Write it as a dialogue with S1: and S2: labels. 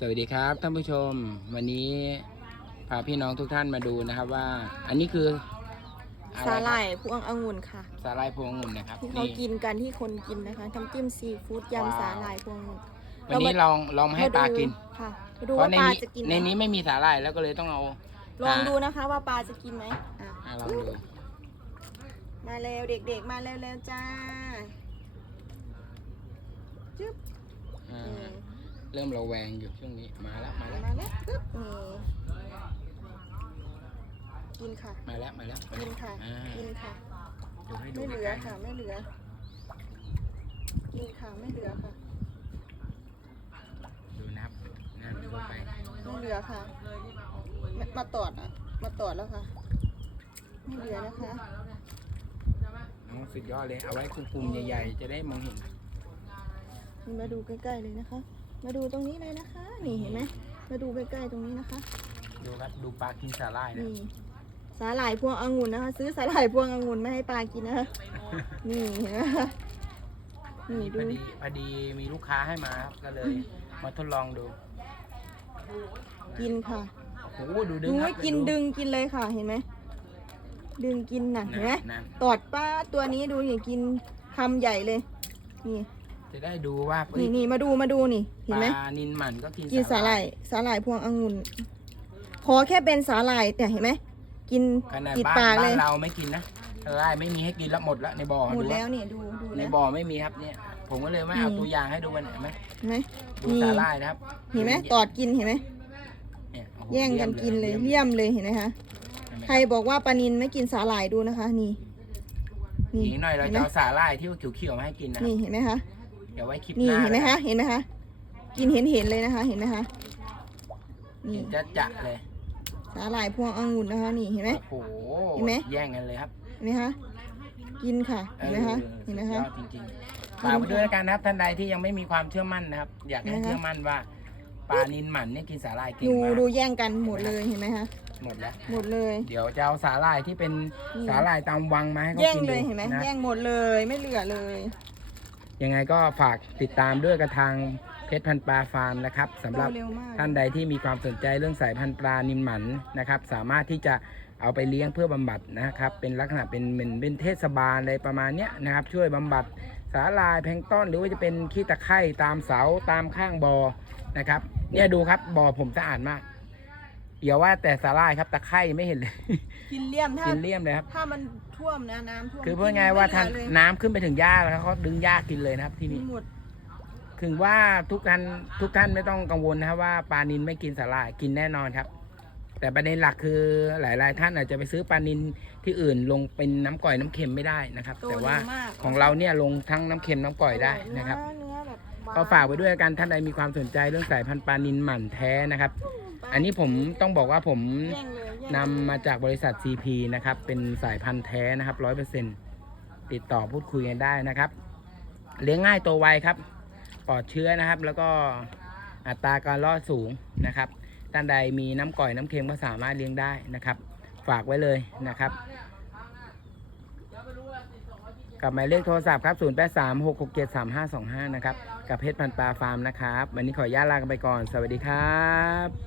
S1: สวัสดีครับท่านผู้ชม วันนี้พาพี่น้องทุกท่านมาดูนะครับว่า อันนี้คืออะไร
S2: สา
S1: ครับ
S2: หร่ายพวงองุ่นค่ะ
S1: สาหร่ายพวงองุ่นนะครับ
S2: ที่เขา
S1: นี่
S2: กินกันที่คนกินนะคะทำจิ้มซีฟู้ด
S1: ว้าว
S2: ยำสาหร่ายพวงองุ่น
S1: วันนี้ลองลองมาให้ปลากิน
S2: ค่ะมาดู
S1: เพ
S2: ว่า
S1: ราะใน
S2: ปลา
S1: นี้
S2: จะกินไหม
S1: ในนี้ไม่มีสาหร่ายแล้วก็เลยต้องเอา
S2: ลองดูนะคะว่าปลาจะกินไหมอะ
S1: อะลองดู
S2: มาเร็วเด็กๆ มาเร็วๆจ้าจึ๊บ
S1: อ่า
S2: อืม
S1: เริ่มระแวงอยู่ช่วงนี้มาแล้วมาแล้ว
S2: มาแล้วปึ๊บนี่กินค่ะ
S1: มาแล้วมาแล้วมา
S2: กิ
S1: แล้ว
S2: นค่ะ
S1: อ่า
S2: กินค่ะ
S1: ดูให้ดู
S2: ไม่เหลือ
S1: ใกล้ๆ
S2: ค่ะ ไม่เหลือ กินค่ะ ไม่เหลือค่ะ
S1: ดูนะครับหน้ามันลงไป
S2: ไม่เหลือค่ะ มามาตอดอะ มาตอดแล้วค่ะ ไม่เหลือนะคะ
S1: น้องสุดยอดเลยเอาไว้คุมๆใหญ่ ๆ จะได้มองเห็น
S2: นี่มาดูใกล้ๆเลยนะคะ มาดูตรงนี้เลยนะคะ นี่เห็นไหมมาดูใกล้ๆตรงนี้นะคะ
S1: ดูครับดูปลากินสาหร่ายนะ
S2: นี่สาหร่ายพวงองุ่นนะคะ ซื้อสาหร่ายพวงองุ่นมาให้ปลากินนะคะนี่เห็นไหมคะนี่
S1: พ
S2: ดู
S1: อดีพอดีมีลูกค้าให้มาครับก็เลยมาทดลองดู
S2: กินค่ะ
S1: โอ้โหดูดึง
S2: ดู
S1: ครั
S2: ให้
S1: บ
S2: กินดึงกินเลยค่ะเห็นไหมดึงกินน่ะเห็นไหม
S1: นั่น
S2: ตอดป้าตัวนี้ดูอย่างกินคำใหญ่เลย นี่
S1: จะได้ดูว่าเอ้ย
S2: นี่นี่มาดูมาดูนี่เห็นไหม
S1: ปลานินหมันก็กิน
S2: กินสาหร่ายสาหร่ายพวงองุ่นขอแค่เป็นสาหร่ายแต่เห็นไหมกิน
S1: ขนาด
S2: ติด
S1: บ้า
S2: ปานกเล
S1: บ้าย นเราไม่กินนะสาหร่ายไม่มีให้กินแล้วหมดแล้วในบ่อ
S2: หมด
S1: ดู
S2: แล้ว
S1: ว่า
S2: นี่ดูดู
S1: ใน
S2: นะ
S1: บ่อไม่มีครับเนี่ย ผมก็เลยมาเอา
S2: นี่
S1: ตัวอย่างให้ดูกันเห็นไหม
S2: เห็นไหม
S1: ดู
S2: นี่
S1: สาหร่ายนะครับ
S2: เห็นไหมตอดกินเห็นไหม
S1: เนี่ยโอ้โห
S2: แย่งกันกินเลย
S1: ลี่
S2: เลี่ยมเลยเห็นไหมคะ
S1: เห็นไหม
S2: ใครบอกว่าปลานินไม่กินสาหร่ายดูนะคะ นี่ นี่
S1: อีกหน่อยเรา
S2: เห็น
S1: จะ
S2: ไหม
S1: เอาสาหร่ายที่ว่าเขียวๆมาให้กินนะ
S2: นี่เห็นไหมคะ
S1: เดี๋ยวไว้คลิป
S2: นี่
S1: หน้า
S2: เห็นไหม
S1: นะ
S2: คะ เห็นไหมคะ กินเห็นเห็นเลยนะคะ เห็นไหมคะ นี่
S1: กินจะจะเลย
S2: สาหร่ายพวงองุ่นนะคะ นี่เห็นไหม
S1: โอ้โห
S2: เห็นไหม
S1: แย่งกันเลยครับ
S2: เห็นไหมคะ กินค่ะ เห็นไหมคะ
S1: ออ
S2: เห็นไหม
S1: สุด
S2: คะ
S1: ยอดจริงๆฝากไปด้วยแล้วกันนะครับท่านใดที่ยังไม่มีความเชื่อมั่นนะครับ อยากให้
S2: นะคะ
S1: เชื่อมั่นว่าปลานินหมันเนี่ยกินสาหร่ายเก่ง
S2: ดู
S1: มาก
S2: ดูแย่งกันหมดเลยเห็นไหมคะ
S1: หมดแล้ว
S2: หมดเลย
S1: เดี๋ยวจะเอาสาหร่ายที่เป็น
S2: นี่
S1: สาหร่ายตามวังมาให้เขา
S2: แย่ง
S1: กิน
S2: เล
S1: ดู
S2: ยเห็นไหม
S1: นะ
S2: แย่งหมดเลยไม่เหลือเลย
S1: ยังไงก็ฝากติดตามด้วยกับทางเพชรพันธุ์ปลาฟาร์มนะครับสำหรับ
S2: โตเร็วมาก
S1: ท่านใดที่มีความสนใจเรื่องสายพันธุ์ปลานินหมันนะครับ สามารถที่จะเอาไปเลี้ยงเพื่อบำบัดนะครับ เป็นลักษณะเป็นเหมือนเป็นเทศบาลอะไรประมาณเนี้ยนะครับ ช่วยบำบัดสาลายแพลงก์ต้นหรือว่าจะเป็นขี้ตะไคร่ตามเสาตามข้างบอ่อนะครับ เนี่ยดูครับบ่อผมสะอาดมาก อย่าว่าแต่สาลายครับตะไคร่ไม่เห็นเลย
S2: กินเลี่ยมถ้า
S1: กินเลี่ยมเลยครับ
S2: ถ้ามันท่วมนะน้ำท่วม
S1: คือพูดง่ายๆว่าท่าน
S2: ไม่เหลือเลย
S1: น้ำขึ้นไปถึงหญ้าแล้วเขาดึงหญ้ากินเลยนะครับ ที่นี่
S2: หมด
S1: ถึงว่าทุกท่านทุกท่านไม่ต้องกังวลนะครับว่าปลานินไม่กินสาหร่ายกินแน่นอนครับ แต่ประเด็นหลักคือหลาย ๆ ท่านอาจจะไปซื้อปลานินที่อื่นลงเป็นน้ำก่อยน้ำเค็มไม่ได้นะครับ
S2: โต
S1: แต่ว่า
S2: เร็วมาก
S1: ของเราเนี่ยลงทั้งน้ำเค็มน้ำก่อยได้นะครับ
S2: เนื้อแบบบง
S1: ก็ฝากไว้ด้วยกันท่านใดมีความสนใจเรื่องสายพันธุ์ปลานินหมั่นแท้นะครับ อันนี้ผมต้องบอกว่าผม
S2: แย่งเลยแย่ง
S1: นำมาจากบริษัท CP นะครับ เป็นสายพันธุ์แท้นะครับร้อยเปอร์เซ็นติดต่อพูดคุยกันได้นะครับ เลี้ยงง่ายโตวไวครับ ปลอดเชื้อนะครับ แล้วก็อัตราการรอดสูงนะครับท่านใดมีน้ำก่อยน้ำเค็มก็สามารถเลี้ยงได้นะครับ ฝากไว้เลยนะครับกับหมายเลขโทรศัพท์ครับ 0 8 3 6 6 7 3 5 2 5 นะครับ กับเพชรพันปลาฟาร์มนะครับ วันนี้ขออนุญาตลากันไปก่อน สวัสดีครับ